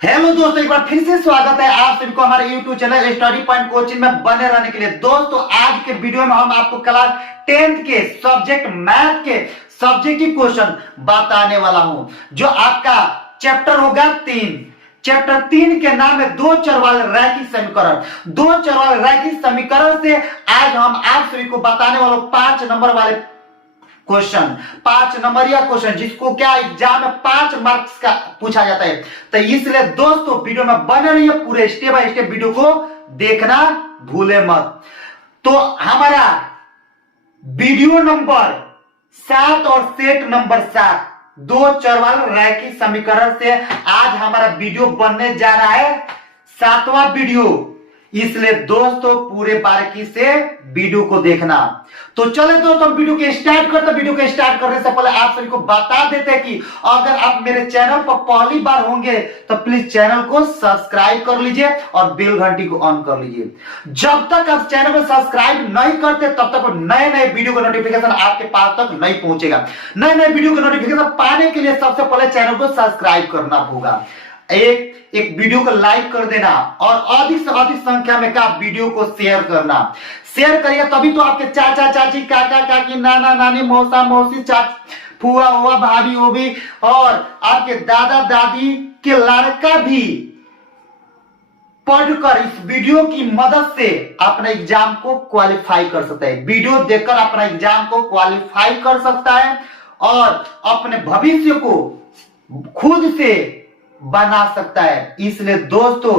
Hello दोस्तों, एक बार फिर से स्वागत है आप सभी को हमारे YouTube channel study point coaching में बने रहने के लिए। दोस्तों, आज के वीडियो में हम आपको क्लास 10th के सब्जेक्ट मैथ के सब्जेक्टिव क्वेश्चन बताने वाला हूं, जो आपका चैप्टर होगा 3। चैप्टर 3 के नाम है दो चर वाले रैखिक समीकरण। दो चर वाले रैखिक समीकरण से आज हम आप सभी को बताने वाले 5 नंबर वाले क्वेश्चन, 5 नंबर या क्वेश्चन जिसको क्या एग्जाम में 5 मार्क्स का पूछा जाता है। तो इसलिए दोस्तों वीडियो में बने रहिए, पूरे स्टेप बाय स्टेप वीडियो को देखना भूले मत। तो हमारा वीडियो नंबर 7 और सेट नंबर 7 दो चर वाले रैखिक समीकरण से आज हमारा वीडियो बनने जा रहा है 7वां वीडियो। इसलिए दोस्तों पूरे बारीकी से वीडियो को देखना। तो चले दोस्तों वीडियो के स्टार्ट करते। वीडियो के स्टार्ट करने से पहले आप सभी को बता देते हैं कि अगर आप मेरे चैनल पर पहली बार होंगे तो प्लीज चैनल को सब्सक्राइब कर लीजिए और बेल घंटी को ऑन कर लीजिए। जब तक आप चैनल को सब्सक्राइब नहीं करते तब तक नए नए वीडियो का नोटिफिकेशन आपके पास तक नहीं पहुंचेगा। नए नए वीडियो का नोटिफिकेशन पाने के लिए सबसे पहले चैनल को सब्सक्राइब करना होगा। एक वीडियो को लाइक कर देना और अधिक से अधिक संख्या में का वीडियो को शेयर करना। शेयर करिए तभी तो आपके चाचा चाची, काका काकी, नाना नानी, मौसा मौसी, फुआ हुआ, भाभी होगी और आपके दादा दादी के लड़का भी पढ़कर इस वीडियो की मदद से अपना एग्जाम को क्वालिफाई कर सकता है। वीडियो देखकर अपना एग्जाम को क्वालिफाई कर सकता है और अपने भविष्य को खुद से बना सकता है। इसलिए दोस्तों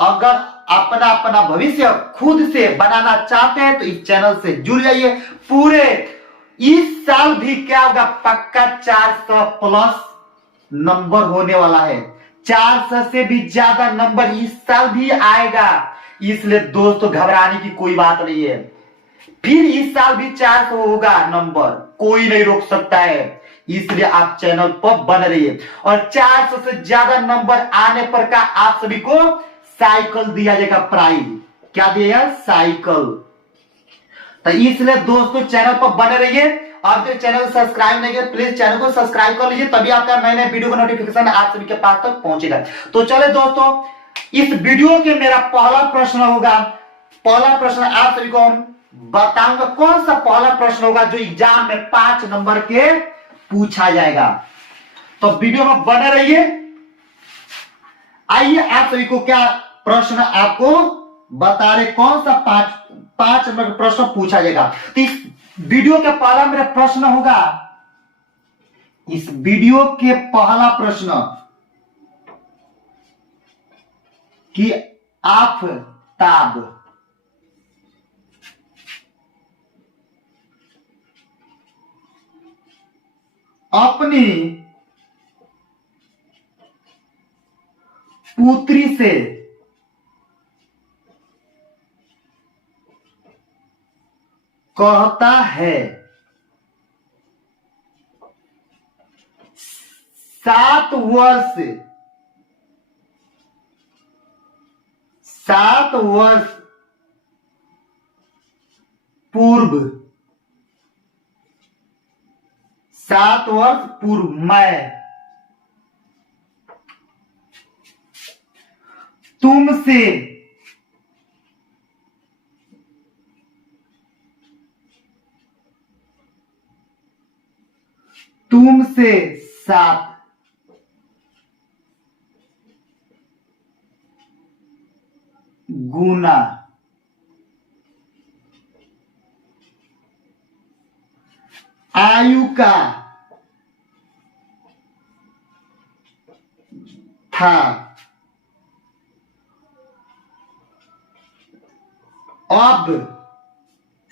अगर अपना अपना भविष्य खुद से बनाना चाहते हैं तो इस चैनल से जुड़ जाइए। पूरे इस साल भी क्या होगा, पक्का 400 प्लस नंबर होने वाला है। 400 से भी ज्यादा नंबर इस साल भी आएगा। इसलिए दोस्तों घबराने की कोई बात नहीं है। फिर इस साल भी 400 होगा नंबर, कोई नहीं रोक सकता है। इसलिए आप चैनल पर बने रहिए और 400 से ज्यादा नंबर आने पर का आप सभी को साइकिल दिया जाएगा। प्राइज क्या दिया, साइकिल। तो इसलिए दोस्तों चैनल पर बने रहिए और जो चैनल सब्सक्राइब नहीं किया प्लीज चैनल को सब्सक्राइब कर लीजिए, तभी आपका नए नए वीडियो का नोटिफिकेशन आप सभी के पास तक पहुंचेगा। तो चले दोस्तों, इस वीडियो के मेरा पहला प्रश्न होगा। पहला प्रश्न आप सभी को हम बताऊंगा कौन सा पहला प्रश्न होगा जो एग्जाम में 5 नंबर के पूछा जाएगा। तो वीडियो में बने रहिए। आइए आप सभी को क्या प्रश्न आपको बता रहे, कौन सा पांच नंबर का प्रश्न पूछा जाएगा। तो इस वीडियो का पहला मेरा प्रश्न होगा, इस वीडियो के पहला प्रश्न कि आफताब अपनी पुत्री से कहता है 7 वर्ष पूर्व, 7 वर्ष पूर्व मैं तुमसे साथ गुना आयु का था। अब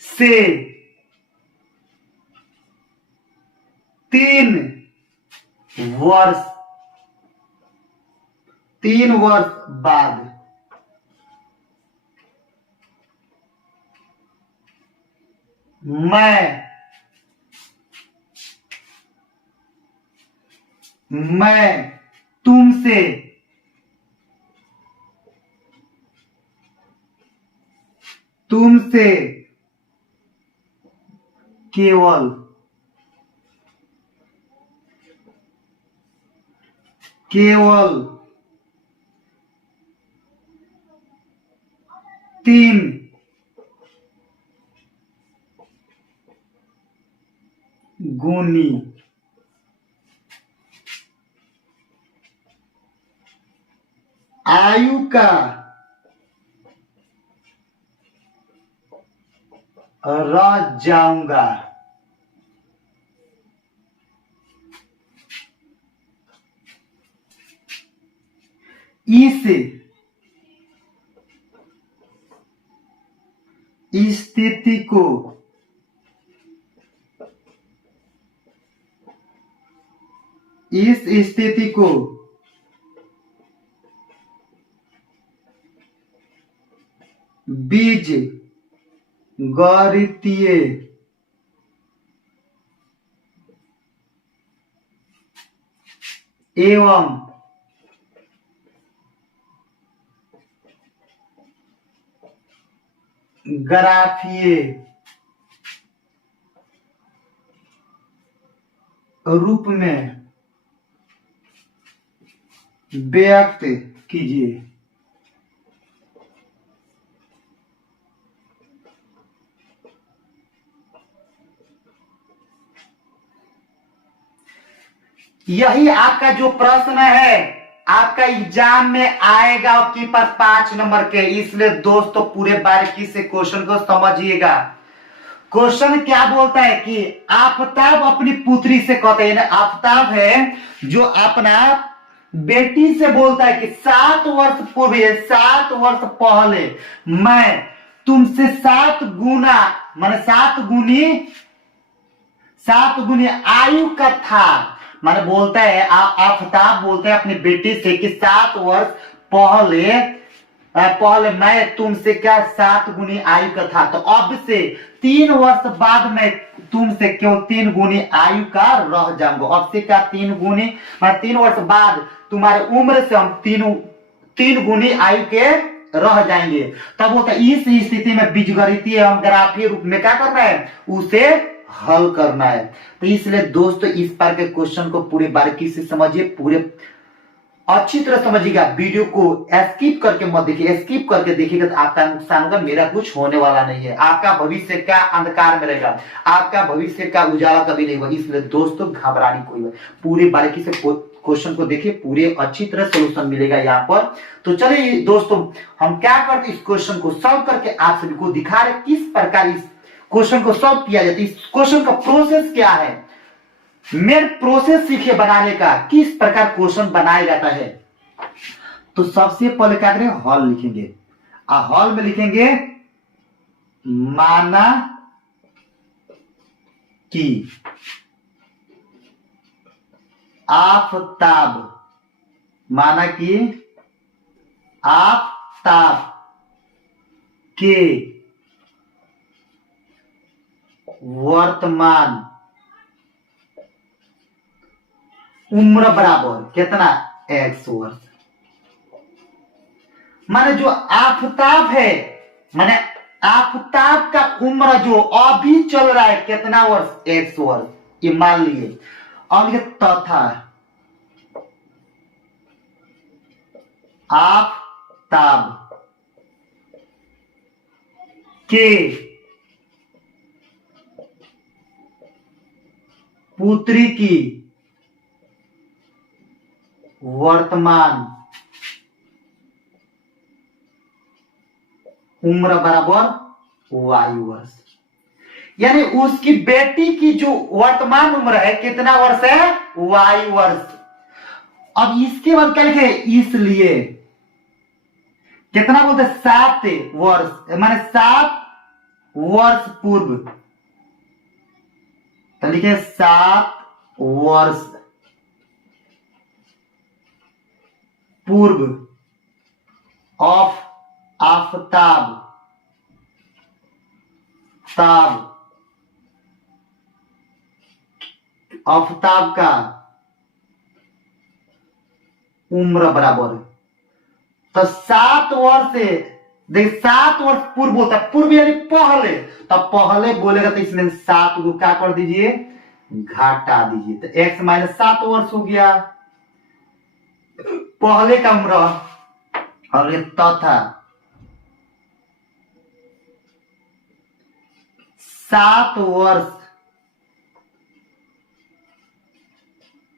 से 3 वर्ष बाद मैं तुमसे केवल 3 गुनी आयु का रह जाऊंगा। इस स्थिति को बीज गणितीय एवं ग्राफीय रूप में व्यक्त कीजिए। यही आपका जो प्रश्न है आपका एग्जाम में आएगा आपके पास 5 नंबर के, इसलिए दोस्तों पूरे बारीकी से क्वेश्चन को समझिएगा। क्वेश्चन क्या बोलता है कि आफताब अपनी पुत्री से कहते हैं, आफताब है जो अपना बेटी से बोलता है कि 7 वर्ष पूर्व 7 वर्ष पहले मैं तुमसे 7 गुना माने 7 गुनी आयु का था। माने बोलता है आफताब बोलते हैं अपनी बेटी से कि 7 वर्ष पहले मैं तुमसे क्या 7 गुनी आयु का था, तो अब से 3 वर्ष बाद मैं तुमसे केवल 3 गुनी आयु का रह जाऊंगा। अब से क्या 3 गुनी, मैं 3 वर्ष बाद तुम्हारे उम्र से हम 3 गुनी आयु के रह जाएंगे। तब बोलता है इस स्थिति में बीजगणितीय एवं ग्राफीय रूप में क्या करना है, उसे हल करना है। तो इसलिए दोस्तों इस बार के क्वेश्चन को पूरी बारीकी से समझिए, पूरे अच्छी तरह समझिएगा। वीडियो को स्किप करके मत देखिए, स्किप करके देखिएगा तो आपका नुकसान होगा, मेरा कुछ होने वाला नहीं है। आपका भविष्य का अंधकार में रहेगा, आपका भविष्य का उजाला कभी नहीं होगा। इसलिए दोस्तों घबराने कोई बात, पूरी बारीकी से क्वेश्चन को देखिए, पूरे अच्छी तरह सोल्यूशन मिलेगा यहाँ पर। तो चलिए दोस्तों हम क्या करते इस क्वेश्चन को सॉल्व करके आप सभी को दिखा रहे किस प्रकार इस क्वेश्चन को सॉल्व किया जाता है। इस क्वेश्चन का प्रोसेस क्या है, मेन प्रोसेस सीखिए बनाने का, किस प्रकार क्वेश्चन बनाया जाता है। तो सबसे पहले क्या करें, हॉल लिखेंगे। हॉल में लिखेंगे माना कि आफताब, माना कि आफताब के वर्तमान उम्र बराबर कितना, x वर्ष। माने जो आफताब है, माने आफताब का उम्र जो अभी चल रहा है कितना वर्ष, x वर्ष, ये मान लिए। और ये तथा आफताब के पुत्री की वर्तमान उम्र बराबर y वर्ष। यानी उसकी बेटी की जो वर्तमान उम्र है कितना वर्ष है, y वर्ष। अब इसके बाद क्या लिखे, इसलिए कितना बोलते 7 वर्ष, माने 7 वर्ष पूर्व, तो लिखे 7 वर्ष पूर्व ऑफ आफताब आफताब का उम्र बराबर, तो 7 वर्ष से देख 7 वर्ष पूर्व होता है, पूर्व यानी पहले, तो पहले बोलेगा तो इसमें 7 को क्या कर दीजिए, घटा दीजिए, तो x माइनस 7 वर्ष हो गया पहले का उम्र। और ये तथा 7 वर्ष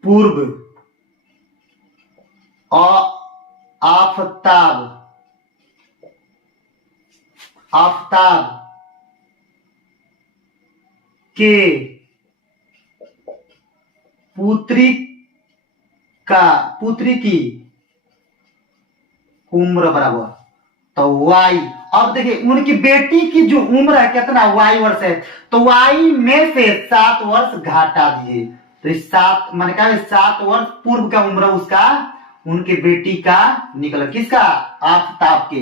पूर्व आफताब के पुत्री की उम्र बराबर, तो वाई। अब देखिए उनकी बेटी की जो उम्र है कितना, वाई वर्ष है, तो वाई में से 7 वर्ष घटा दिए, तो इस 7 मैंने कहा 7 वर्ष पूर्व का उम्र उसका, उनके बेटी का निकला, किसका, आफताब के।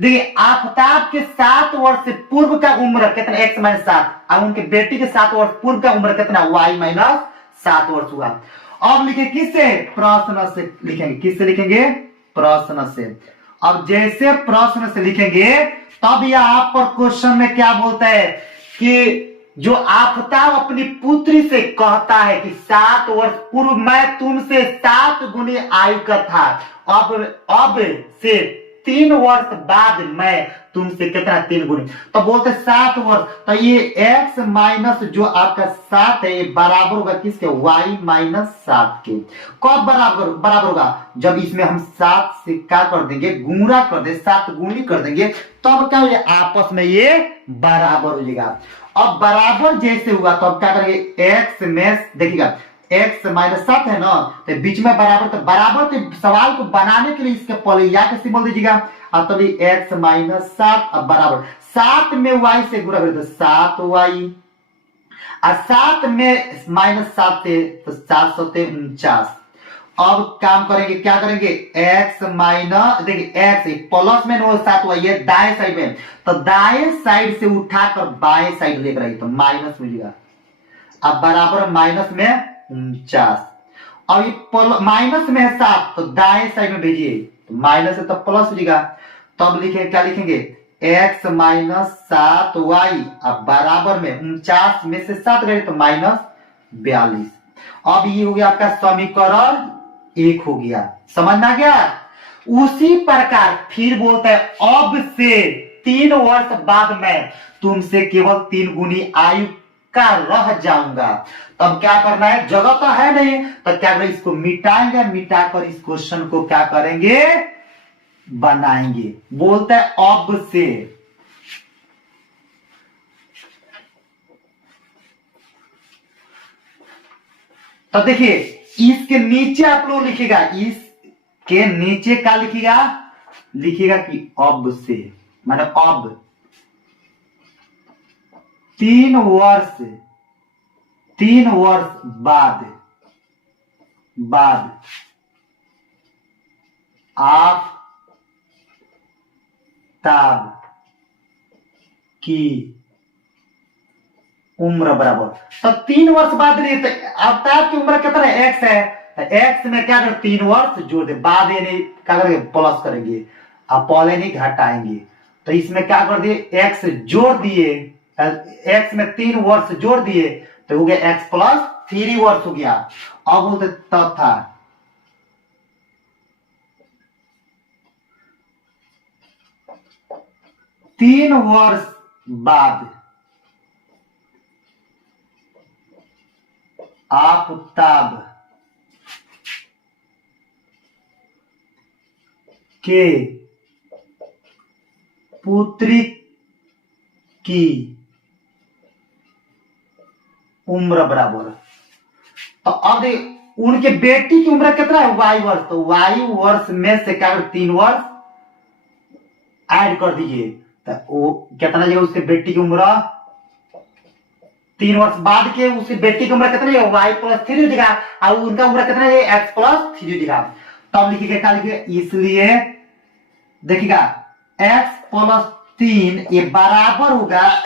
देखिए आफताब के 7 वर्ष से पूर्व का उम्र कितना, x - 7, और उनके बेटी के 7 वर्ष पूर्व का उम्र कितना, y - 7 वर्ष हुआ। अब लिखे किससे, प्रश्न से लिखेंगे, किससे लिखेंगे, प्रश्न से। अब जैसे प्रश्न से लिखेंगे तब यहाँ पर क्वेश्चन में क्या बोलता है कि जो आफताब अपनी पुत्री से कहता है कि 7 वर्ष पूर्व मैं तुमसे 7 गुनी आयु का था, अब से 3 वर्ष बाद मैं तुमसे कितना, 3 गुनी, तो बोलते 7 वर्ष, तो ये x माइनस जो आपका 7 है ये बराबर होगा किसके, y - 7 के। कब बराबर होगा, जब इसमें हम 7 से क्या कर देंगे, गुणा कर दे, 7 गुणी कर देंगे, तब क्या हो जाएगा, आपस में ये बराबर हो जाएगा। अब बराबर जैसे हुआ तो अब क्या करेंगे, x में देखिएगा x - 7 है ना, तो बीच में बराबर, तो बराबर तो सवाल को बनाने के लिए इसके पहले या के सिंबल दीजिएगा, और तभी x - 7 अब बराबर 7 में y से गुणा करें तो 7y, और 7 में -7 से तो 7 7 49। अब काम करेंगे, क्या करेंगे, x माइनस, देखिए x प्लस में 7y है दाएं साइड में, तो दाएं साइड से उठाकर बाएं साइड लेकर आइए तो माइनस मिलेगा, अब बराबर माइनस में 49। अब ये माइनस में है 7 तो दाएं साइड में भेजिए, तो माइनस है तो प्लस हो जाएगा, तब लिखेंगे, क्या लिखेंगे, x - 7y, अब बराबर में 49 में से 7 गए तो -42। अब ये हो गया आपका समीकरण 1 हो गया, समझ में आ गया। उसी प्रकार फिर बोलता है अब से 3 वर्ष बाद मैं तुमसे केवल 3 गुनी आयु का रह जाऊंगा, तब क्या करना है, जगह तो है नहीं, तो क्या करें, इसको मिटाएंगे, मिटाकर इस क्वेश्चन को क्या करेंगे, बनाएंगे। बोलता है अब से, तो देखिए इसके नीचे आप लोग लिखिएगा, इसके नीचे क्या लिखिएगा, लिखिएगा कि अब से माने अब 3 वर्ष बाद आफताब की उम्र बराबर, तो 3 वर्ष बाद नहीं, तो आफताब की उम्र कितना है, x है, तो x में क्या करें, 3 वर्ष जोड़ दे, बाद ये नहीं क्या करेंगे, प्लस करेंगे, अब पहले नहीं घटाएंगे, तो इसमें क्या कर दिए, x जोड़ दिए, x में 3 वर्ष जोड़ दिए, तो हो गया x + 3 वर्ष हो गया। अब बोलते तथा 3 वर्ष बाद आफताब के पुत्री की उम्र बराबर, तो अब उनके बेटी की उम्र कितना है, y वर्ष, तो y वर्ष में से क्या 3 वर्ष ऐड कर दीजिए, तो वो कितना है, उसके बेटी की उम्र 3 वर्ष बाद के उसकी बेटी की उम्र कितना है, y + 3 हो जाएगा, और उनका उम्र कितना है, x + 3 हो जाएगा। तब लिखिएगा, क्या लिखिए, इसलिए देखिएगा x + 3 ये बराबर होगा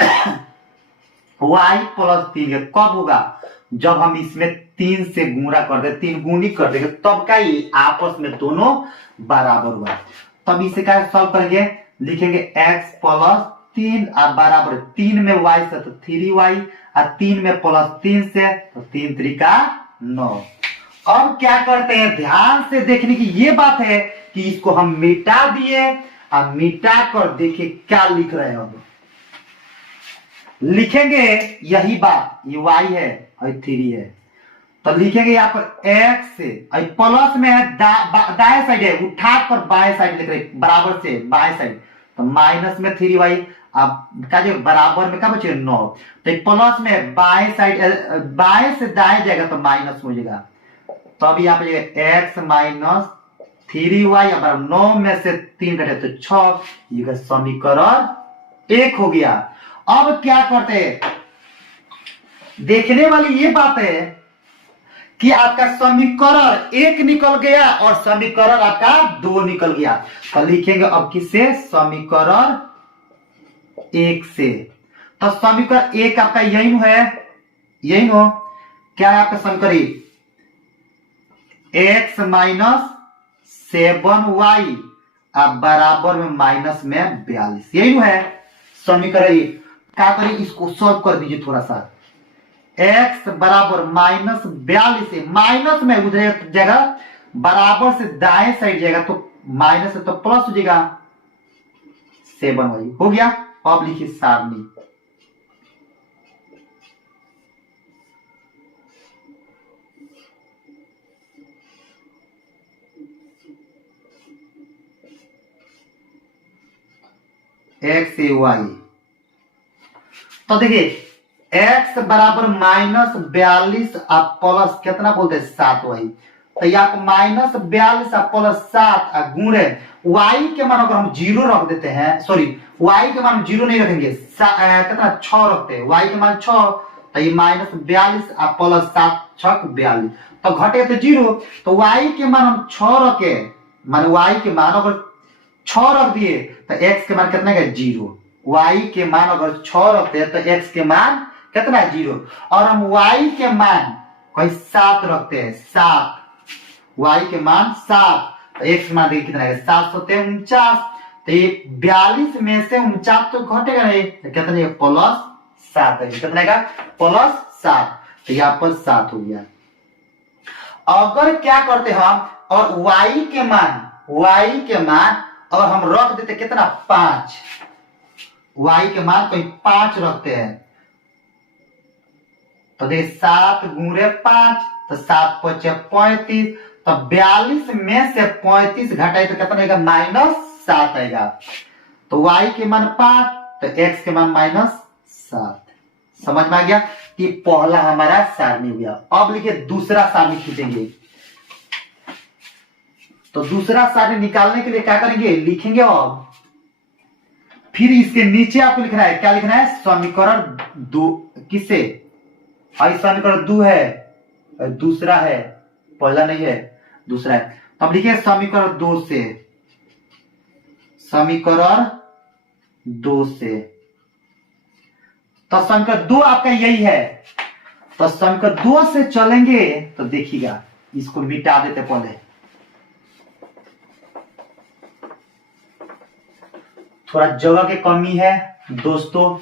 y + 3, कब होगा, जब हम इसमें 3 से गुणा कर दे, 3 गुणी कर देंगे, तब का ये आपस में दोनों बराबर होगा। तब इसे क्या सॉल्व करेंगे, लिखेंगे x + 3 और बराबर 3 में y से तो 3y, और 3 में +3 से तो 3 3 का 9। अब क्या करते हैं, ध्यान से देखने की ये बात है कि इसको हम मिटा दिए, और मिटा कर देखिए क्या लिख रहे हैं। अब लिखेंगे यही बात, ये y है और 3 है, तो लिखेंगे यहाँ पर x से प्लस में है दाएं साइड है, उठा कर बाएं साइड लिख रहे बराबर से बाएं साइड, तो माइनस में 3y, अब का जो बराबर में क्या बचे 9, तो प्लस में बाएं साइड बाएं से दाएं जाएगा तो माइनस हो जाएगा, तो अब यहाँ पे x माइनस 3y, अब 9 में से 3 घटे तो 6, ये समीकरण 1 हो गया। अब क्या करते हैं, देखने वाली ये बात है कि आपका समीकरण 1 निकल गया और समीकरण आपका 2 निकल गया, तो लिखेंगे अब किससे, समीकरण 1 से, तो समीकरण 1 आपका यही है, यही हो, क्या है आपका समीकरण x माइनस 7y अब बराबर में माइनस में 42, यही है समीकरण 1। क्या करें, इसको सॉल्व कर दीजिए थोड़ा सा, x बराबर माइनस 42 है, माइनस में उधर जगह बराबर से दाएं साइड जाएगा तो माइनस है तो प्लस हो जाएगा 7y हो गया। अब लिखिए सारणी, x से y, तो देखिए x बराबर माइनस 42 आप प्लस कितना बोलते हैं 7y, तो यहाँ पर माइनस 42 आप प्लस 7 गुणे y के मान अगर हम 0 रख देते हैं, सॉरी y के मान 0 नहीं रखेंगे, कितना 6 रखते हैं, y के मान 6, तो ये माइनस 42 आप प्लस 7 6 42, तो घटे तो 0, तो y के मान हम 6 रखे, मान y के मान अगर 6 रख दिए तो x के मान कितना है 0, y के मान अगर 6 रखते हैं तो x के मान कितना है 0, और हम y के मान कोई 7 रखते हैं 7, y के मान 7, तो x के मान देखिए कितना है 749, तो ये 42 में से 49 तो घटेगा नहीं, तो कितना है प्लस 7 है, कितना है प्लस 7, तो यहाँ पर 7 हो गया। अगर क्या करते हम और y के मान और हम रख देते कितना 5, y के मान कोई 5 रखते हैं, तो देख 7 गुणे 5 तो 7 5 35, तो 42 में से 35 घटाए तो कितना आएगा माइनस 7 आएगा, तो y के मान 5 तो x के मान माइनस 7। समझ में आ गया कि पहला हमारा सारणी हो गया। अब लिखिए दूसरा सारणी खींचेंगे, तो दूसरा सारणी निकालने के लिए क्या करेंगे, लिखेंगे अब फिर इसके नीचे आपको लिखना है, क्या लिखना है, समीकरण 2 किससे, समीकरण 2 है, दूसरा है, पहला नहीं है दूसरा है, तो अब लिखिए समीकरण 2 से, समीकरण 2 से, तो समीकरण 2 आपका यही है, तो समीकरण 2 से चलेंगे तो देखिएगा, इसको मिटा देते पहले, थोड़ा जगह की कमी है दोस्तों,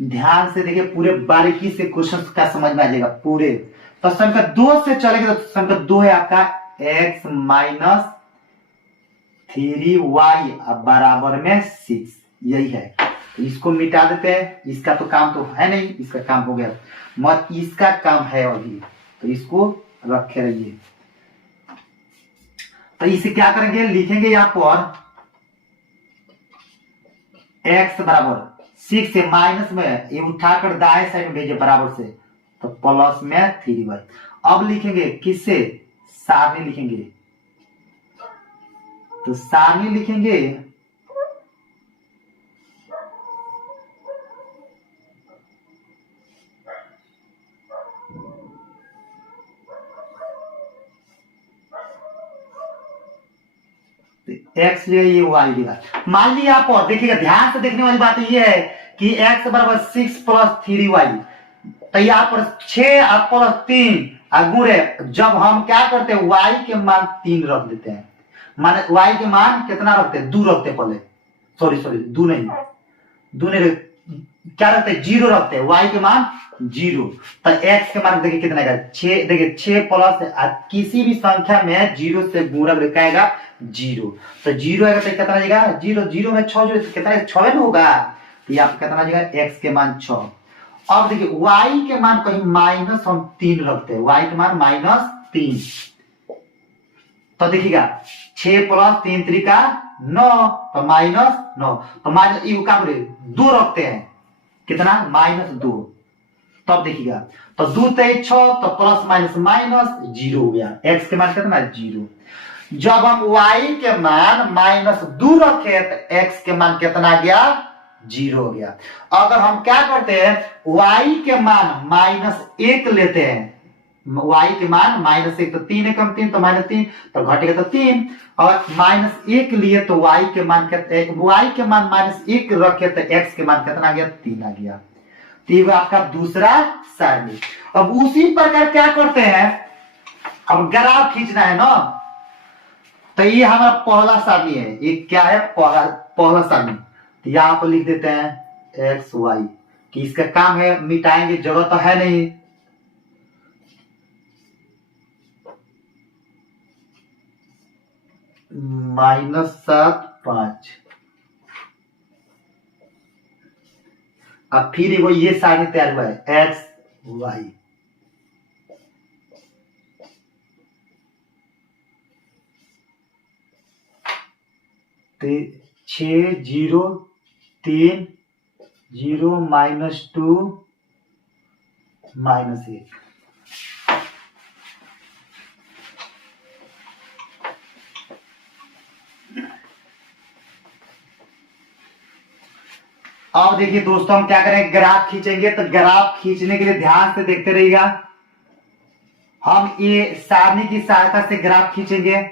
ध्यान से देखिए, पूरे बारीकी से क्वेश्चन का समझ में आ जाएगा पूरे। तो समीकरण 2 से चलेंगे तो समीकरण 2 है आपका x माइनस 3y बराबर में 6, यही है, तो इसको मिटा देते हैं, इसका तो काम तो है नहीं, इसका काम हो गया, मत इसका काम है अभी, तो इसको रखे रहिए। तो इसे क्या करेंगे, लिखेंगे यहाँ पर x बराबर 6 से माइनस में ये उठाकर दाएं साइड में भेजे बराबर से, तो प्लस में 3y। अब लिखेंगे किससे, सारणी लिखेंगे, तो सारणी लिखेंगे x जो है ये y देगा। मान लिया आप और देखिएगा, ध्यान से देखने वाली बात ये है कि x बराबर 6 प्लस 3y, तो यहाँ पर 6 और प्लस 3 गुणे, जब हम क्या करते हैं y के मान 3 रख देते हैं, माने y के मान कितना रखते हैं 2 रखते हैं पहले, सॉरी 2 नहीं क्या रखते हैं, 0 रखते हैं, y के मान 0। तो x के मान देखिए कितना आएगा 6, देखिए 6 प्लस किसी भी संख्या में 0 से गुणा लिखाएगा 0, तो 0 आएगा तो कितना आएगा 0, 0 में 6 जो कितना 6 होगा, तो यहाँ कितना आ जाएगा x के मान 6। अब देखिए y के मान कहीं माइनस हम 3 रखते हैं, y के मान -3, तो देखिएगा 6 प्लस 3 त्रिका 9, तो -9, तो माइनस ये क्या बोले 2 रखते हैं, कितना -2, तब देखिएगा तो 2 3 6, तो प्लस माइनस माइनस 0 हो गया, x के मान कितना 0। जब हम y के मान -2 रखे तो x के मान कितना आ गया 0 हो गया। अगर हम क्या करते हैं y के मान -1 लेते हैं, y के मान -1, तो 3 एकम 3, तो -3, तो घटेगा तो 3, और -1 लिए तो y के मान -1 रखे तो x के मान कितना आ गया 3 आ गया। तो ये आपका दूसरा सारणी। अब उसी प्रकार क्या करते हैं, अब ग्राफ खींचना है ना, तो ये हमारा पहला सारणी है, ये क्या है पहला सारणी, तो यहां पर लिख देते हैं एक्स वाई, कि इसका काम है मिटाएंगे, जगह तो है नहीं, -7 5। अब फिर ये सारणी तैयार हुआ है एक्स वाई, तो 6 0 3 0 -2 -1। अब देखिए दोस्तों हम क्या करें, ग्राफ खींचेंगे, तो ग्राफ खींचने के लिए ध्यान से देखते रहिएगा। हम ये सारणी की सहायता से ग्राफ खींचेंगे,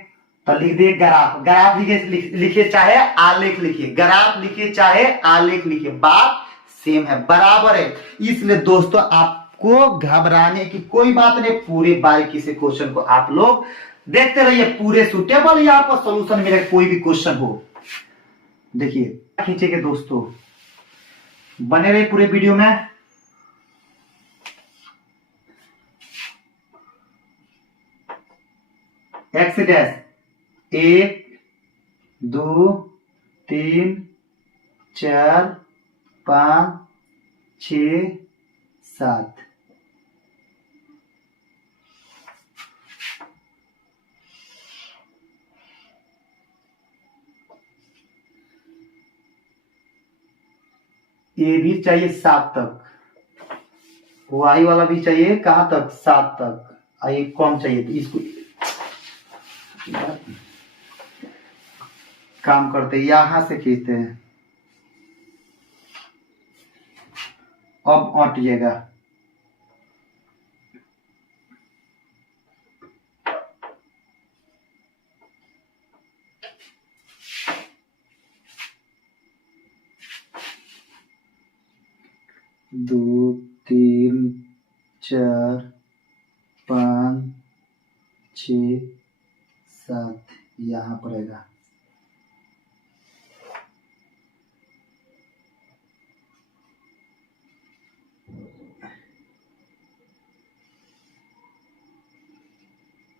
तो लिख दिए ग्राफ, ग्राफ लिखिए चाहे आलेख लिखिए, ग्राफ लिखिए चाहे आलेख लिखिए, बात सेम है, बराबर है। इसलिए दोस्तों आपको घबराने की कोई बात नहीं, पूरे बारीकी से क्वेश्चन को आप लोग देखते रहिए, पूरे सुटेबल यहाँ पर सोल्यूशन मिले, कोई भी क्वेश्चन हो। देखिए खींचेंगे दोस्तों, बने रहे पूरे वीडियो में। X dash 1 2 3 4 5 6 7। ये भी चाहिए 7 तक, वाई वाला भी चाहिए कहां तक 7 तक, ये कम चाहिए, तो इसको काम करते यहां से खींचते हैं, अब अटिएगा, दो 3 4 5 6 7 यहां पड़ेगा।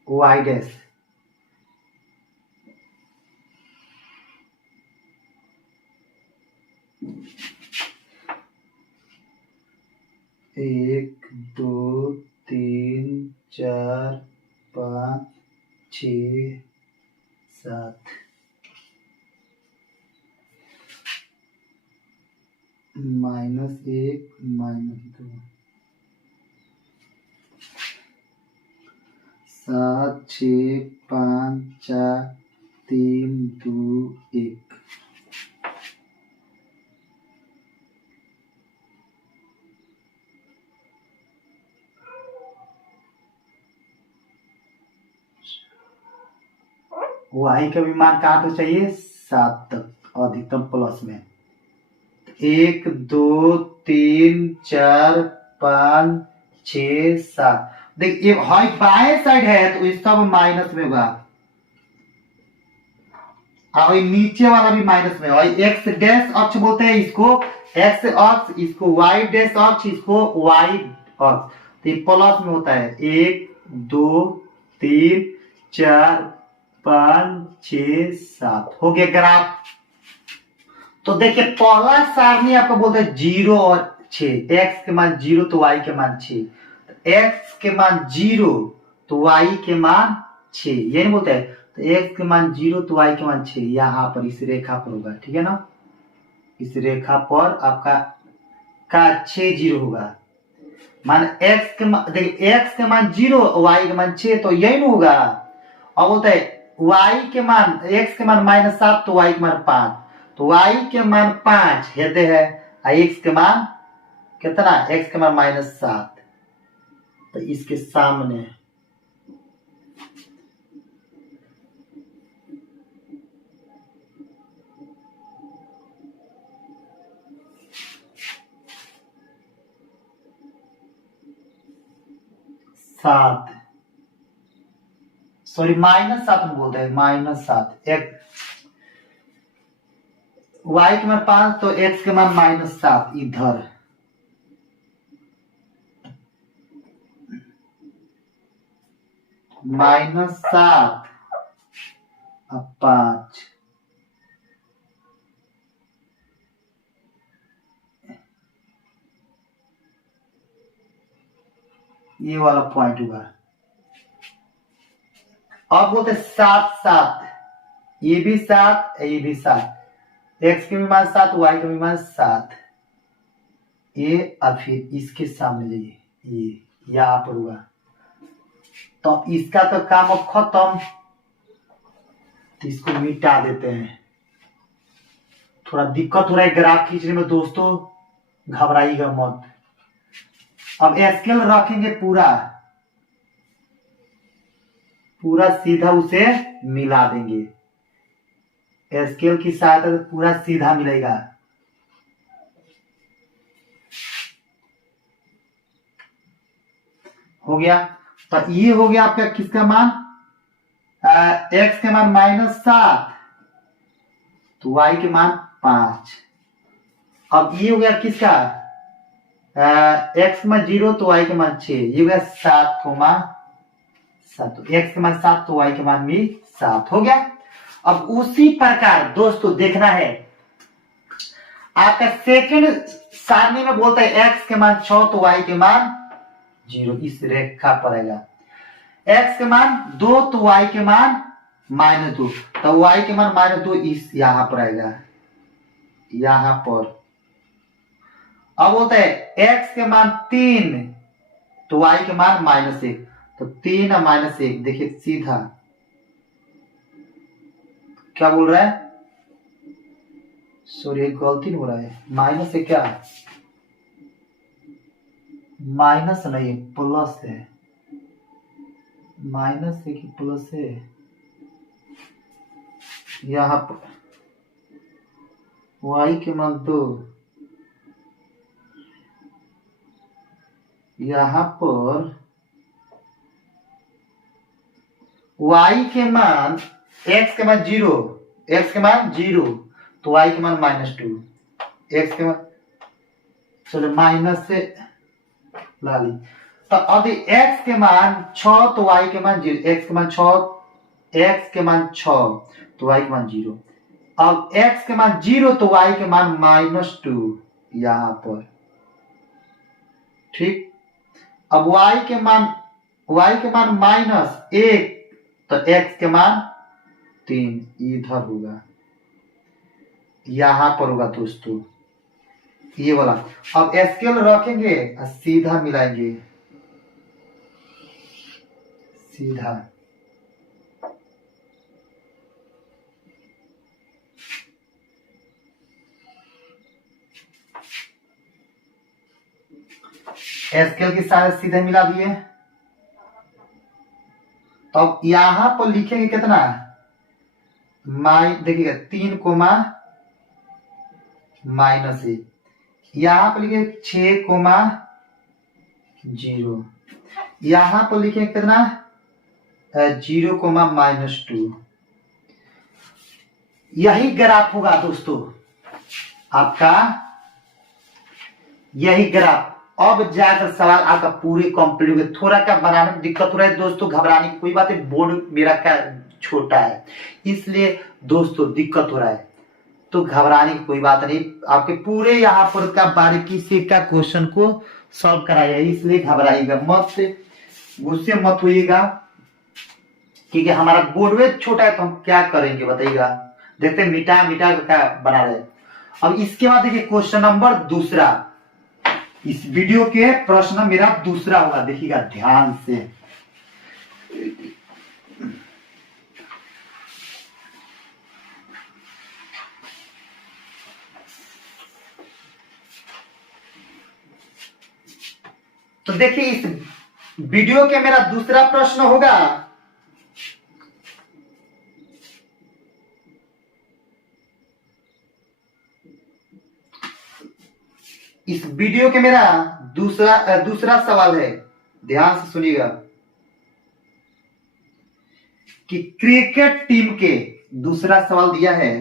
Y dash 1 2 3 4 5 6 7 -1 -2 7 6 5 4 3 2 1। वाई का भी मान कहाँ तक चाहिए 7 तक, अधिकतम प्लस में। 1 2 3 4 5 6 7। देख ये हाई बाएं साइड है तो इसका भी माइनस में होगा, और नीचे वाला भी माइनस में होगा। एक्स डैश अक्ष बोलते हैं इसको, एक्स अक्ष, इसको वाई डैश अक्ष, इसको वाई अक्ष, तो ये प्लस में होता है 1 2 3 4 5 6 7 हो गया ग्राफ। तो देखिए पहला सारणी आपको बोलते हैं 0 और 6, एक्स के मान 0 तो वाई के मान 6, एक्स के मान 0 तो वाई के मान 6, ये नहीं बोलते हैं। तो एक्स के मान 0 तो वाई के मान 6, यहां पर इस रेखा पर होगा, ठीक है ना, इस रेखा पर आपका 6 0 होगा। मान एक्स के मान, देखिए एक्स के मान 0 वाई के मान 6, तो यही नहीं होगा। और बोलते है वाई के मान, एक्स के मान -7 तो वाई के मान 5, तो वाई के मान 5 हेते है, एक्स के मान कितना, एक्स के मान -7, तो इसके सामने -7, सॉरी -7 में बोलते हैं, -7, एक वाई के मान 5 तो एक्स के मान -7 इधर, -7 अब 5, ये वाला पॉइंट हुआ। अब बोलते 7 7, ये भी 7 ये भी 7, एक्स के भी मान 7 वाई के भी मान 7, ये और फिर इसके सामने जाइए, ये यहां पर हुआ, तो इसका तो काम अब खत्म, तो इसको मिटा देते हैं। थोड़ा दिक्कत हो रहा है ग्राफ खींचने में दोस्तों, घबराइएगा मत। अब स्केल रखेंगे पूरा पूरा सीधा उसे मिला देंगे, स्केल की सहायता से पूरा सीधा मिलेगा। हो गया, तो ये हो गया आपका किसका मान, एक्स के मान -7 तो वाई के मान 5। अब ये हो गया किसका, एक्स के मान 0 तो वाई के मान 6, ये हो गया 7,7, तो एक्स के मान 7 तो वाई के मान भी 7 हो गया। अब उसी प्रकार दोस्तों देखना है आपका सेकंड सारणी में बोलता है एक्स के मान 6 तो वाई के मान 0, इस रेखा पर आएगा, एक्स के मान 2 तो वाई के मान -2, तो वाई के मान -2 इस यहां पर आएगा, यहां पर। अब बोलता है एक्स के मान 3 तो वाई के मान -1, तो 3 और -1 देखिए सीधा क्या बोल रहा है, सॉरी एक गलती हो रहा है, माइनस है क्या, माइनस नहीं प्लस है, माइनस है कि प्लस है, यहां पर वाई के मान 2, यहां पर y के मान, x के मान 0, x के मान 0 तो y के मान -2, x के मान, चलो माइनस से ला ली, तो अब x के मान 6 तो y के मान 0, x के मान 6, x के मान 6 तो y के मान 0, अब x के मान 0 तो y के मान -2 यहां पर, ठीक। अब y के मान -1 तो x के मान 3 इधर होगा, यहां पर होगा दोस्तों ये वाला। अब स्केल रखेंगे और सीधा मिलाएंगे, सीधा स्केल की सहायता सीधे मिला दिए। तो अब यहां पर लिखेंगे कितना, देखिएगा 3 कोमा -1, यहां पर लिखेंगे 6 कोमा 0, यहां पर लिखेंगे कितना 0 कोमा -2, यही ग्राफ होगा दोस्तों आपका यही ग्राफ। अब जाकर सवाल आपका पूरे कंप्लीट हो गया। थोड़ा क्या बनाने में दिक्कत हो रहा है दोस्तों, घबराने की कोई बात है, बोर्ड मेरा क्या छोटा है इसलिए दोस्तों दिक्कत हो रहा है, तो घबराने की कोई बात नहीं। आपके पूरे यहाँ पर का बारीकी से का क्वेश्चन को सॉल्व कराया है, इसलिए घबराइएगा मत, गुस्से मत होइएगा, क्योंकि हमारा बोर्ड छोटा है तो हम क्या करेंगे बताइएगा। देखते मिटा मिटा क्या बना रहे। अब इसके बाद देखिए क्वेश्चन नंबर दूसरा, इस वीडियो के प्रश्न मेरा दूसरा होगा, देखिएगा ध्यान से। तो देखिए इस वीडियो के मेरा दूसरा प्रश्न होगा, इस वीडियो के मेरा दूसरा सवाल है, ध्यान से सुनिएगा, कि क्रिकेट टीम के, दूसरा सवाल दिया है,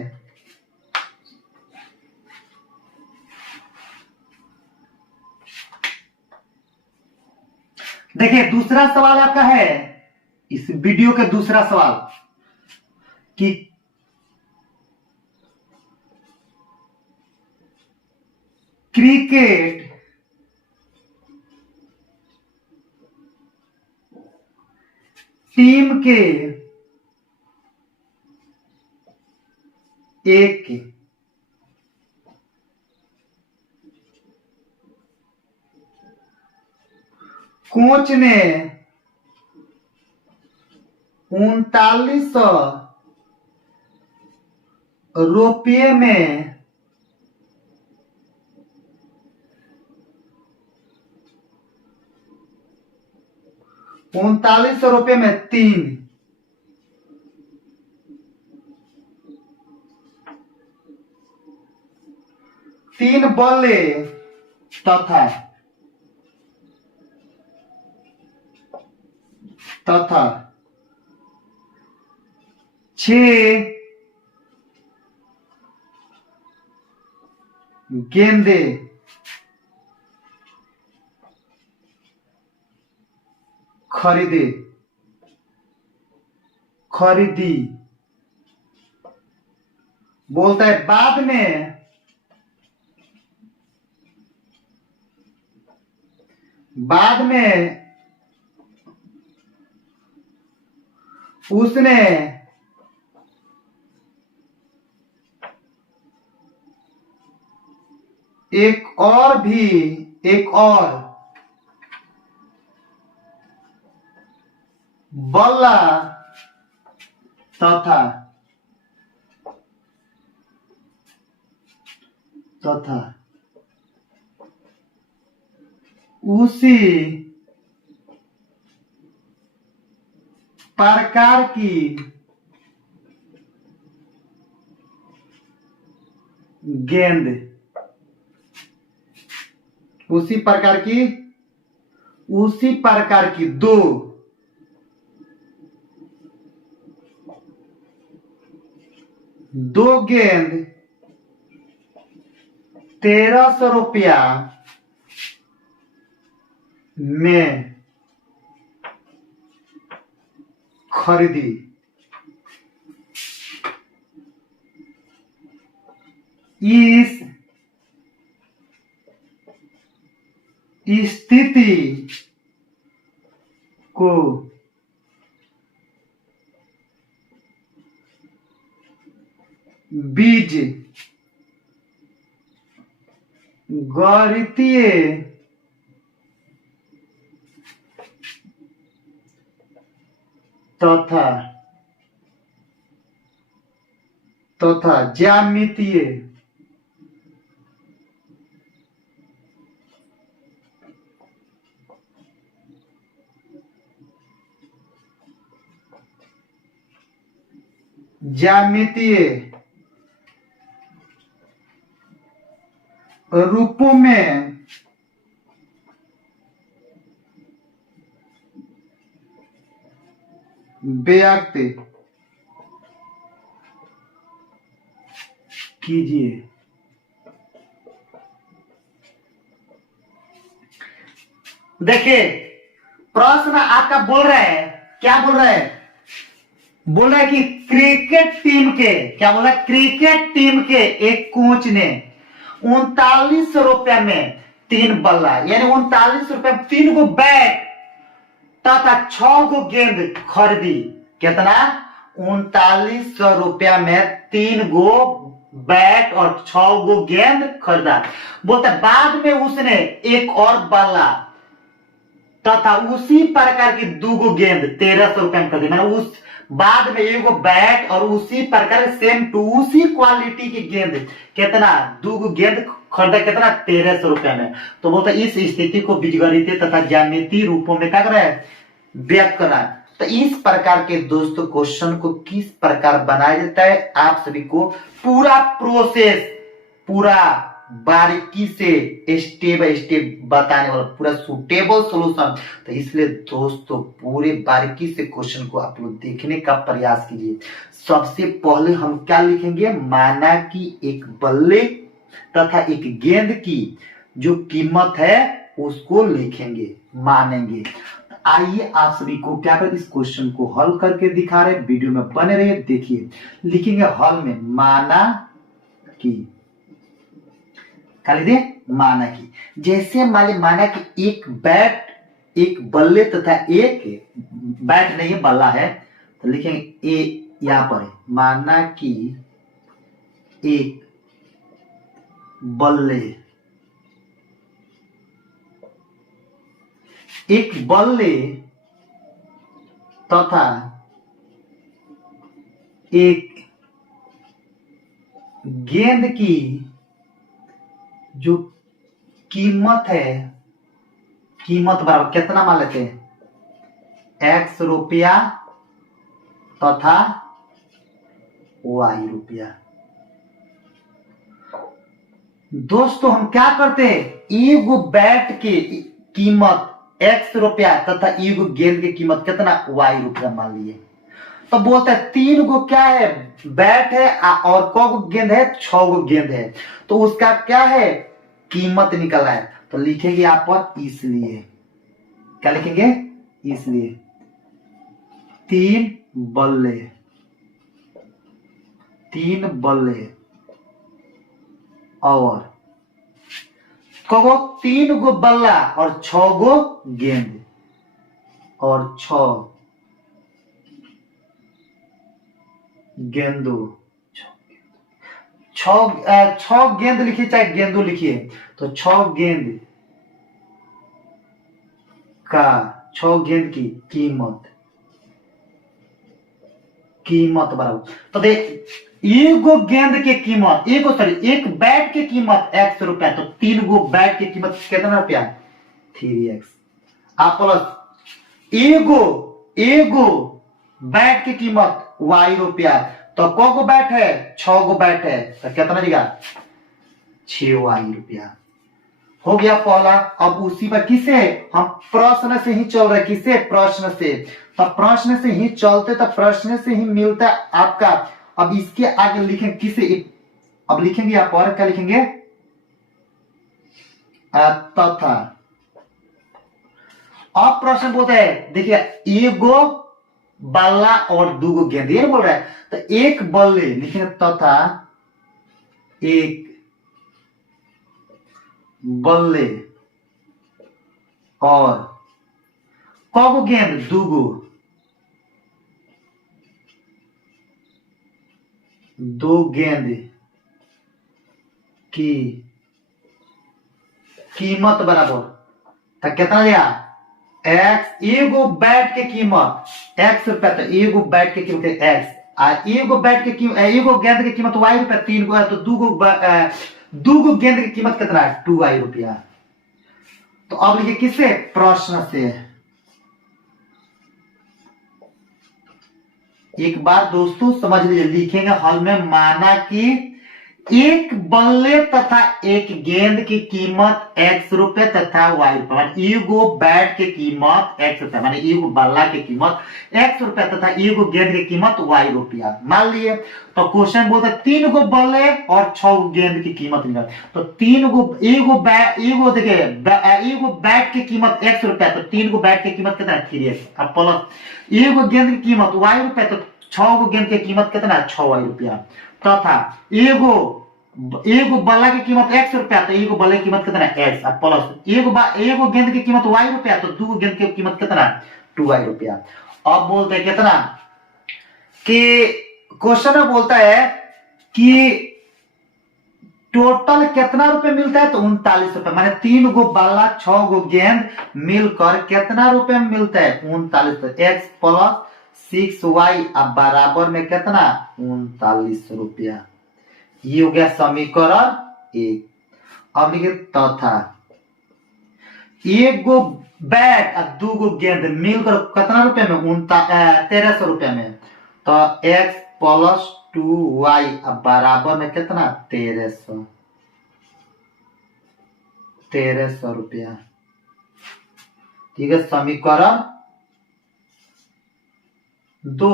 देखिए दूसरा सवाल आपका है, इस वीडियो के दूसरा सवाल, कि क्रिकेट टीम के एक कोच ने 3900 रुपये में 3900 रुपये में तीन बल्ले तथा तथा 6 गेंदे खरीदी, बोलता है बाद में उसने एक और बल्ला तथा उसी प्रकार की गेंद, उसी प्रकार की दो गेंद 1300 रुपया में खरीदी। इस स्थिति को बीज गणितीय तथा ज्यामितीय रूपों में व्यक्त कीजिए। देखिए प्रश्न आपका बोल रहे हैं, क्या बोल रहे हैं, बोल रहा है कि क्रिकेट टीम के, क्या बोल रहा है, क्रिकेट टीम के एक कोच ने 39 रुपए में 3 बल्ला, यानी 39 रुपए में 3 गो बैट तथा 6 गो गेंद खरीदी। कितना? 3900 रुपया में 3 गो बैट और 6 गो गेंद खरीदा। बोलते बाद में उसने एक और बल्ला तथा उसी प्रकार की 2 गो गेंद 1300 रुपया में खरीदी। मैंने उस बाद में 1 गो बैट और उसी प्रकार सेम टू उसी क्वालिटी की गेंद कितना 2 गो गेंद खरीदा, कितना 1300 रुपया में। तो बोलते इस स्थिति को बीजगणितीय तथा ज्यामितीय रूपों में क्या कर रहा है, व्यक्त करना। तो इस प्रकार के दोस्तों क्वेश्चन को किस प्रकार बनाया जाता है, आप सभी को पूरा प्रोसेस पूरा बारीकी से स्टेप बाय स्टेप बताने वाला, पूरा सुटेबल सॉल्यूशन। तो इसलिए दोस्तों पूरे बारीकी से क्वेश्चन को आप लोग देखने का प्रयास कीजिए। सबसे पहले हम क्या लिखेंगे, माना कि एक बल्ले तथा एक गेंद की जो कीमत है उसको लिखेंगे, मानेंगे। आइए आप सभी को क्या कर इस क्वेश्चन को हल करके दिखा रहे, वीडियो में बने रहिए। देखिए लिखेंगे हल में, माना कि, क्या लिख दिए, माना कि। जैसे माना कि एक बैट, एक बल्ले तथा एक बैट नहीं है, बल्ला है, तो लिखेंगे ए, यहां पर है, माना कि एक बल्ले, एक बल्ले तथा एक गेंद की जो कीमत है, कीमत बराबर कितना मान लेते हैं, x रुपया तथा y रुपया। दोस्तों हम क्या करते हैं, एगो बैट की कीमत x रुपया तथा एगो गेंद की कीमत कितना y रुपया मान लिए। तो बोलते हैं 3 गो क्या है, बैट है और क गो गेंद है, 6 गो गेंद है, तो उसका क्या है, कीमत निकला है। तो लिखेंगे यहाँ पर इसलिए, क्या लिखेंगे, इसलिए 3 बल्ले, 3 बल्ले और कहो 3 गो बल्ला और 6 गो गेंद और 6 गेंदो, 6 गेंद लिखिए चाहे गेंदो लिखिए, तो 6 गेंद का, 6 गेंद की कीमत, कीमत बराबर। तो देख एगो गेंद की कीमत, एक बैट की कीमत x रुपया, तो 3 गो बैट की कीमत कितना रुपया, 3x। आप प्लस एगो बैट की कीमत y रुपया, तो क गो बैट है, 6 गो बैट है, तो कितना देगा, 6y रुपया। हो गया पहला। अब उसी पर किसे, हम प्रश्न से ही चल रहे, किसे, प्रश्न से। तो प्रश्न से ही चलते, तो प्रश्न से ही मिलता आपका। अब इसके आगे लिखेंगे किसे, अब लिखेंगे यहाँ पर, क्या लिखेंगे, तथा। अब प्रश्न बोलते हैं, देखिए एगो बल्ला और 2 गो गेंद, ये बोल रहा है, तो एक बल्ले लिखेंगे तथा एक बल्ले और क गो गेंद, 2 गो, 2 गेंद की कीमत बराबर, तो कितना दिया, x। एगो बैट की कीमत x रुपया, तो एगो बैट की कीमत x, और एगो बैट की कीमत, एगो गेंद की कीमत y रुपया, 3 गो है, तो 2 गो गेंद की कीमत कितना है, 2y रुपया। तो अब लिखिए किससे, प्रश्न से। एक बार दोस्तों समझ लीजिए, लिखेंगे हल में, माना कि एक बल्ले तथा एक गेंद की कीमत ₹X तथा Y ईगो बैट की कीमत ₹X माने ईगो बल्ला की कीमत ₹X तथा ईगो गेंद की कीमत ₹Y। मान लिए तो क्वेश्चन बोलता है 3 गो बल्ले और 6 गेंद की कीमत निकाल। तो 3 गो ईगो देखिए ईगो बैट की कीमत ₹X तो 3 गो बैट की कीमत कितना है 3X। अब प्लस ईगो गेंद की कीमत Y तो 6 गो गेंद की कीमत कितना है 6Y तथा एगो बल्ला की कीमत ₹X तो एगो बल्ले की कीमत कितना है X। अब प्लस एगो गेंद की कीमत Y तो 2 गेंद की कीमत कितना है 2Y। अब बोलते हैं कितना कि क्वेश्चन में बोलता है कि टोटल कितना रुपए मिलता है तो ₹39 माने 3 गो बल्ला 6 गो गेंद मिलकर कितना रुपए में मिलता है ₹39। X प्लस 6Y अब बराबर में कितना ₹39। ये हो गया समीकरण 1। अब लिखे तथा एक गो बैट और 2 गो गेंद मिलकर कितना रुपए में ₹1300 में। तो X प्लस 2Y अब बराबर में कितना 1300 रुपया। ठीक है समीकरण 2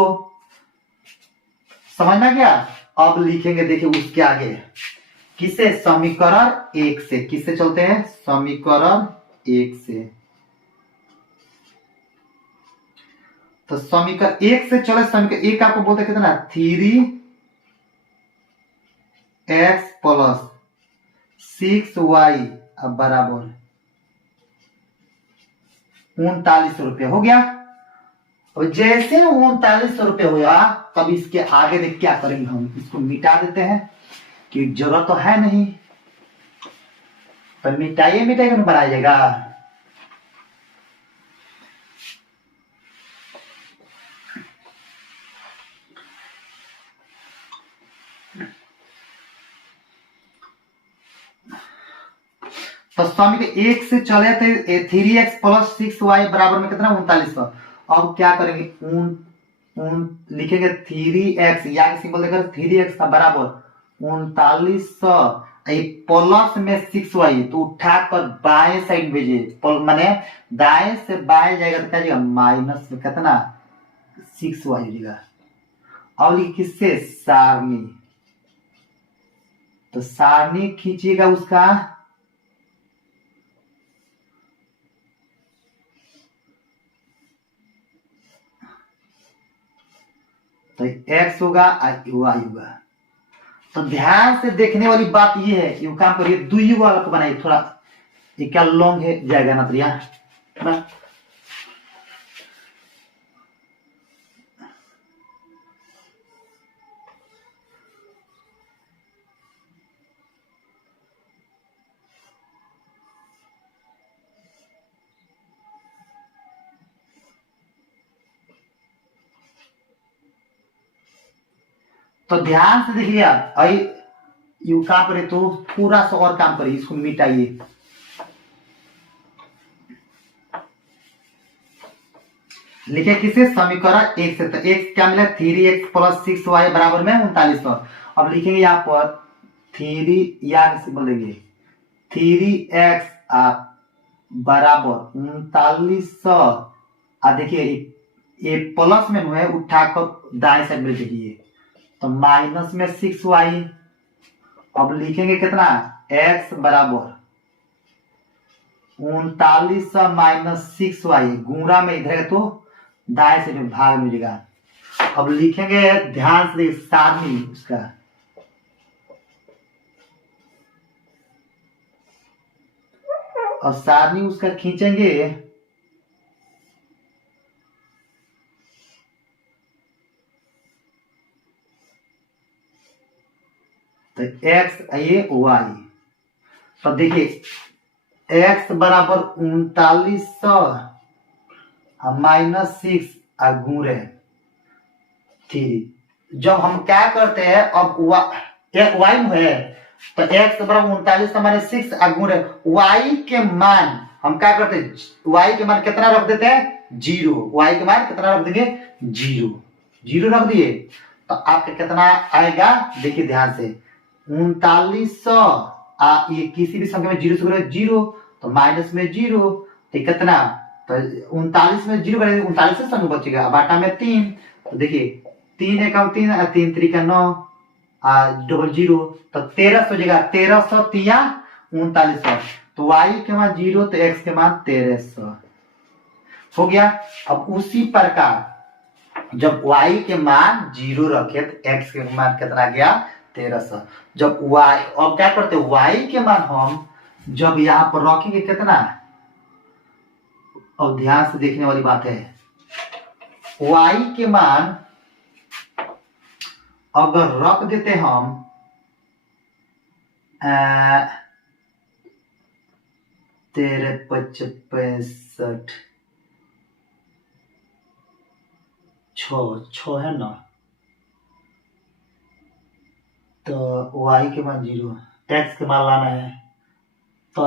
समझ में गया। अब लिखेंगे देखिए उसके आगे किसे समीकरण 1 से किससे चलते हैं समीकरण 1 से। तो समीकरण 1 से चले समीकरण 1 आपको बोलते हैं कितना 3x प्लस 6y अब बराबर ₹39 हो गया। और जैसे ₹39 हुआ तब इसके आगे देख क्या करेंगे हम इसको मिटा देते हैं कि जगह तो है नहीं तो मिटाइए बनाया जाएगा। तो समीकरण 1 से चले थे 3x प्लस 6y बराबर में कितना 3900। अब क्या करेंगे लिखेंगे 3x या के सिंबल देकर 3x का बराबर 3900 प्लस में 6y तो उठाकर बाएं साइड भेजिए माने दाएं से बाएं जाएगा तो क्या जाएगा माइनस में कितना 6y जाएगा। अब लिखिए किससे सारणी तो सारणी खींचिएगा उसका तो x होगा और y होगा। तो ध्यान से देखने वाली बात ये है ये काम करिए दुई वाला को बनाइए थोड़ा ये क्या लॉन्ग है जाएगा ना तो यहाँ तो ध्यान से देखिए आप यू काम करे तो पूरा सा और काम करिए इसको मिटाइए। लिखे किसे समीकरण 1 से तो x क्या मिला 3x प्लस 6y बराबर में 3900। अब लिखेंगे यहाँ पर 3 या सिंबल देंगे 3x बराबर 3900 देखिए ये प्लस में है उठाकर दाएं साइड में देखिए तो माइनस में 6y। अब लिखेंगे कितना x बराबर 3900 माइनस 6y गुणा में इधर तो दाएं से भाग मिलेगा। अब लिखेंगे ध्यान से सारणी उसका और सारणी उसका खींचेंगे तो x ये y। तो देखिए x बराबर 3900 माइनस 6 गुणे 3। जब हम क्या करते हैं अब y है तो x बराबर 3900 माइनस 6 गुणे y के मान हम क्या करते हैं y के मान कितना रख देते हैं 0। y के मान कितना रख देंगे 0 रख दिए तो आपका कितना आएगा देखिए ध्यान से 3900 ये किसी भी संख्या में जीरो से गुणा 0 तो माइनस में 0 तो कितना, तो 39 में 0 करेंगे 39 से समूह बचेगा, बाटा में 3 तो देखिए 3 एकम 3 3 3 9 डबल 0 तो 1300 हो जाएगा, 1300 तिया 3900 तो y के मान 0 तो x के मान 1300 हो गया। अब उसी प्रकार जब y के मान 0 रखे तो x के मान कितना गया 1300। जब y अब क्या करते y के मान हम जब यहाँ पर रखेंगे कितना, अब ध्यान से देखने वाली बात है, y के मान अगर रख देते हम 13 5 65 6 है ना, तो y के मान 0 x के मान लाना है, तो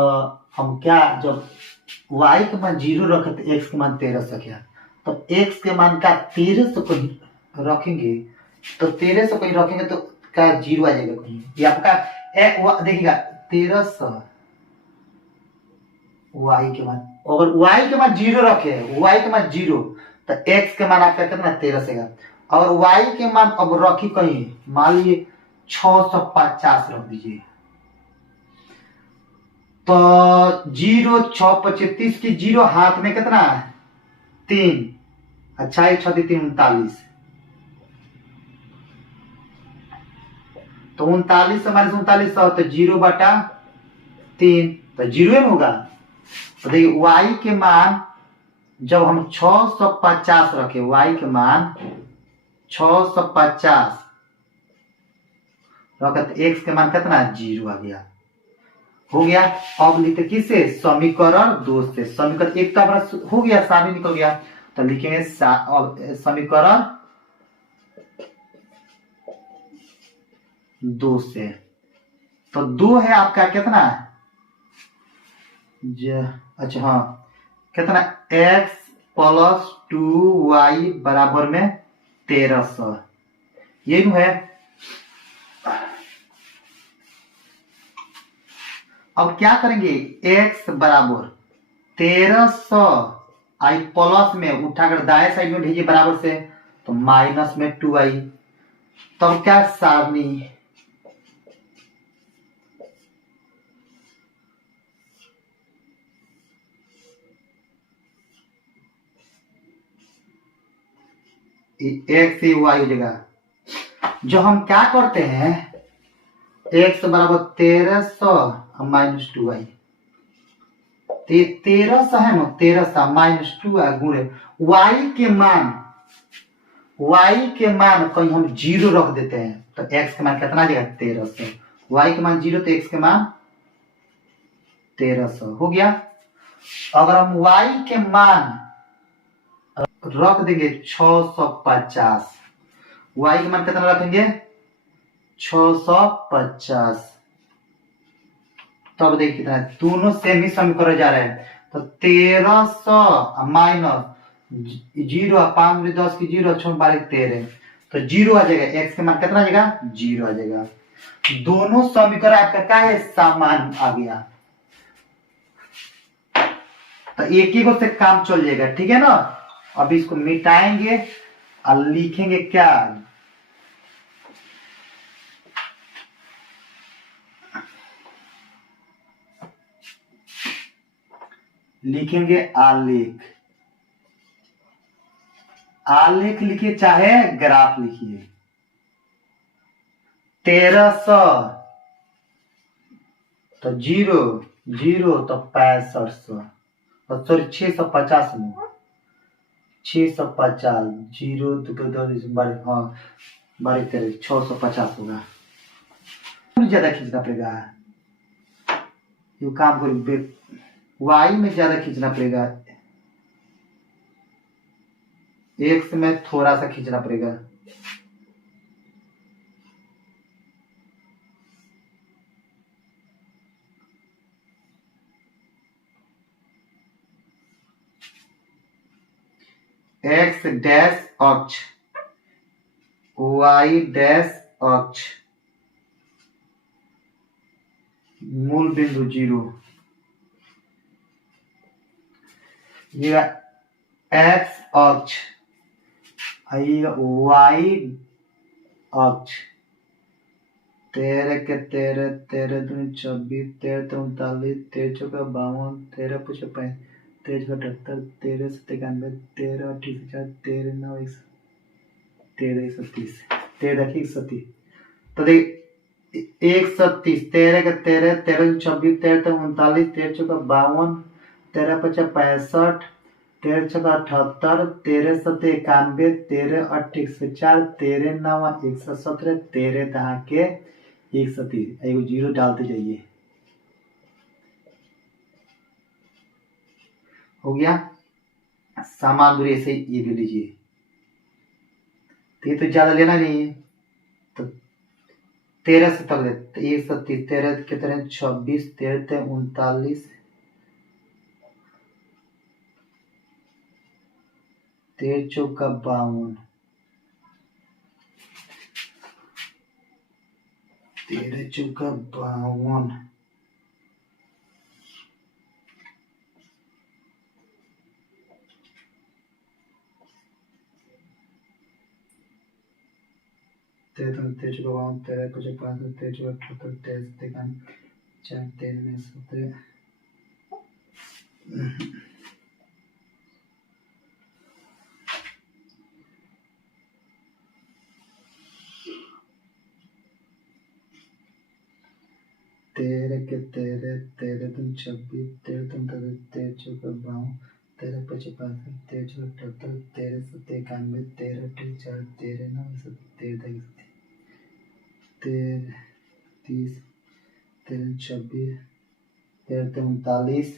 हम क्या जब y के मान 0 रखे तो x के मान 1300 क्या, तो x के मान का 1300 को रखेंगे तो 1300 कहीं रखेंगे तो क्या 0 आ जाएगा कहीं, ये आपका देखिएगा 1300 y के मान, अगर y के मान 0 रखे y के मान 0 तो x के मान आपका कितना 1300 का, और y के मान अब रखी कहीं मान लीजिए 650 रख दीजिए, तो 0 6 25 की 0 हाथ में कितना 3 अच्छा 6 3 39 तो 39 से माइनस 3900 तो 0 बटा 3 तो 0 होगा। तो देखिए y के मान जब हम 650 रखे y के मान 650 रखे तो x के मान कितना 0 आ गया, हो गया। अब लिखते किससे समीकरण 2 से, समीकरण 1 तो अपना हो गया सामने निकल गया, तो लिखेंगे समीकरण 2 से, तो 2 है आपका कितना अच्छा हाँ कितना x प्लस 2y बराबर में 1300 ये है। अब क्या करेंगे x बराबर 1300 आई प्लस में उठाकर दाएं साइड में भेजिए बराबर से तो माइनस में 2i, तब क्या सारणी x से y हो जाएगा। जो हम क्या करते हैं x बराबर 1300 माइनस 2i, 1300 है ना 1300 माइनस 2i गुणे y के मान कहीं हम 0 रख देते हैं तो x के मान कितना आ जाएगा 1300, y के मान 0 तो x के मान 1300 हो गया। अगर हम y के मान रख देंगे 650, y के मान कितना रखेंगे 650, तब देखिए कितना दोनों सेम ही समीकरण जा रहे हैं, तो 1300 माइनस 0 5 10 की 0 6 12 13 तो 0 आ जाएगा, x के मान कितना आ जाएगा 0 आ जाएगा। दोनों समीकरण आपका क्या है समान आ गया, तो एक ही को से काम चल जाएगा, ठीक है ना। अब इसको मिटाएंगे और लिखेंगे क्या लिखेंगे आलेख, आलेख लिखिए चाहे ग्राफ लिखिए। 1300 तो 0 0 तो 6500 और सॉरी 650 में 650 0 2 बड़े हाँ बड़े 650 होगा, ज्यादा खींचना पड़ेगा ये काम को y में ज्यादा खींचना पड़ेगा, x में थोड़ा सा खींचना पड़ेगा। x डैश अक्ष y डैश अक्ष मूल बिंदु 0, ये एक्स अक्ष, आइएगा वाई अक्ष, 13 के 13, 13 दूनी 26, 13 39, 13 चौका 52, 13 पचे 13 78, 13 97, 13 38, 13 9 13 130, 13 देखिए 130, तो देख 130, 13 के 13, 13 26, 13 39, 13 चौका 52, 13 पचे 65, 13 छक्का 78, 13 सत्ते 91, 13 अट्ठ 104, 13 9 117, 13 दहा के 130, एगो 0 डालते जाइए, हो गया। समान दूरी ऐसे ये भी लीजिए, तो ये तो ज्यादा लेना नहीं है, तो 13 से तक लेते 130, 13 के 13 26, 13 39, 13 चौका 52, 13 चौका 52, 13 चौका 52, 13 पचे 65, 13 चौका 78, 13 4 13 17, तेरह के 13, 13 दूनी 26, 13 39, 13 चौका 52, 13 पचे 65, 13 चौका 78, 13 सत्ते 91, 13 अट्ठ 4, 13 9 13 13 30, 13 26, 13 39,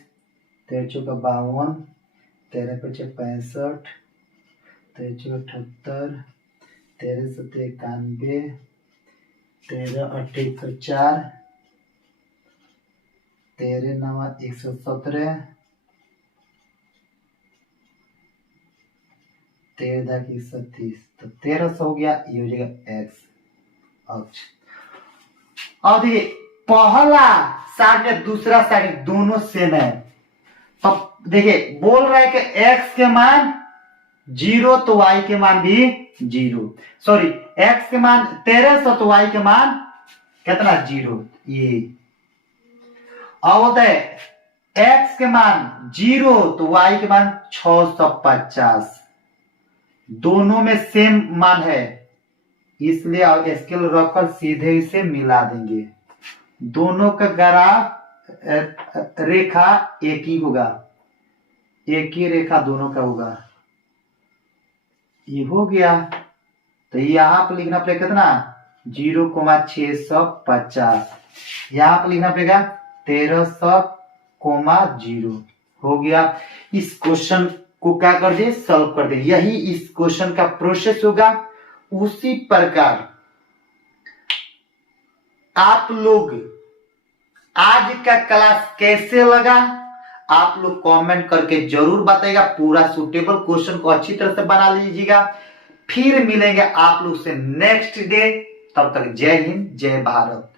13 चौका 52, 13 पचे 65, 13 चौका 78, 13 सत्ते 91, 13 अट्ठ 104, 13 9 117, 13 दहा 130, तो 1300 हो गया, ये हो जाएगा एक्स अक्ष। अब देखिए पहला साइड में दूसरा साइड दोनों सेम है, तो देखिए बोल रहा है कि x के मान 0 तो y के मान भी 0, सॉरी x के मान 1300 तो y के मान कितना 0, ये अब होता है x के मान 0 तो y के मान 650, दोनों में सेम मान है, इसलिए अब स्केल रखकर सीधे इसे मिला देंगे, दोनों का ग्राफ रेखा एक ही होगा, एक ही रेखा दोनों का होगा, ये हो गया। तो यहां पर लिखना पड़ेगा कितना 0,650, यहां पर लिखना पड़ेगा 1300,0 हो गया। इस क्वेश्चन को क्या कर दे सॉल्व कर दे, यही इस क्वेश्चन का प्रोसेस होगा। उसी प्रकार आप लोग आज का क्लास कैसे लगा आप लोग कमेंट करके जरूर बताइएगा, पूरा सुटेबल क्वेश्चन को अच्छी तरह से बना लीजिएगा। फिर मिलेंगे आप लोग से नेक्स्ट डे, तब तक जय हिंद जय भारत।